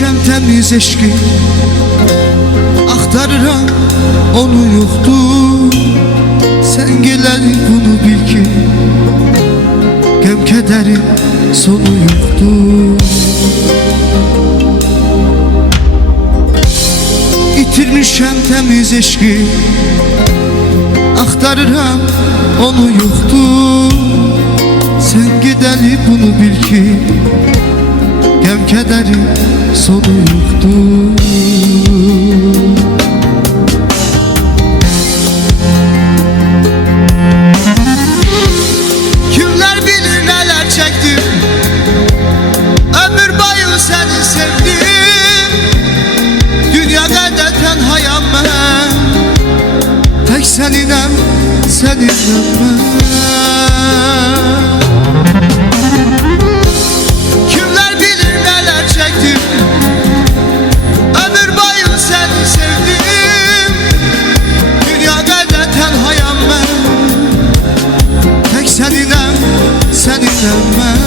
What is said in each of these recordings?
Itirmişəm təmiz eşqi, axtarıram onu yoxdur. Sən gələri bunu bil ki, qəm kədərin sonu yoxdur. Itirmişəm təmiz eşqi, axtarıram onu yoxdur. Sən gedəli bunu bil ki, qəm kədərin sonu yoxdur. Kimlər bilir nələr çəkdim, ömür boyu səni sevdim. Dünya qədər tənhayam mən, tək səninəm, səninəm mən. Səninəm mən.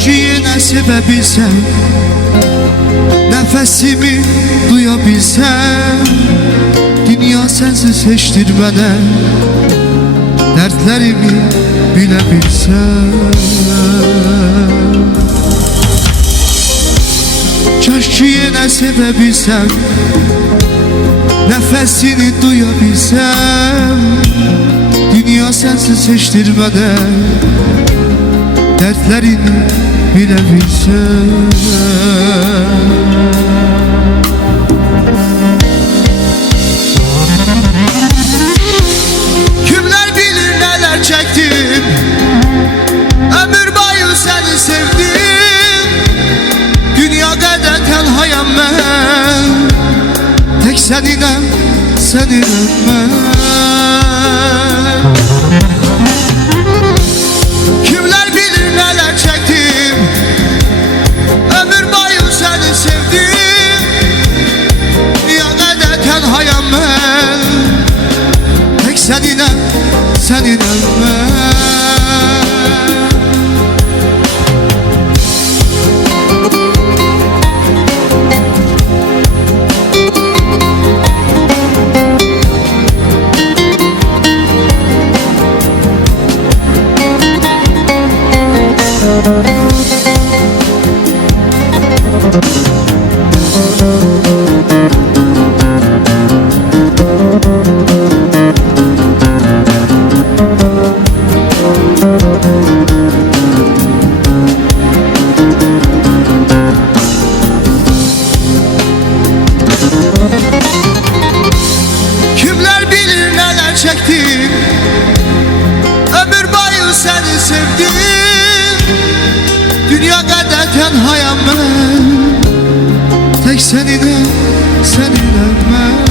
Ki yenə sevə bilsəm, nəfəsimi duya bilsəm, dünya sənsiz heçdir mənə, dərdlərimi bilə bilsəm. Kaş ki yenə sevə bilsəm, nəfəsini duya bilsəm, dünya sənsiz heçdir mənə, dərdlərini bilə bilsəm. Kimlər bilir nələr çəkdim, ömür boyu səni sevdim. Dünya qədər tənhayam mən, tək səninəm, səninəm mən. Səninəm, səninəm mən. Çektim, ömür boyu seni sevdim. Dünya kadar tenhayam ben, tek seninle, seninle ben.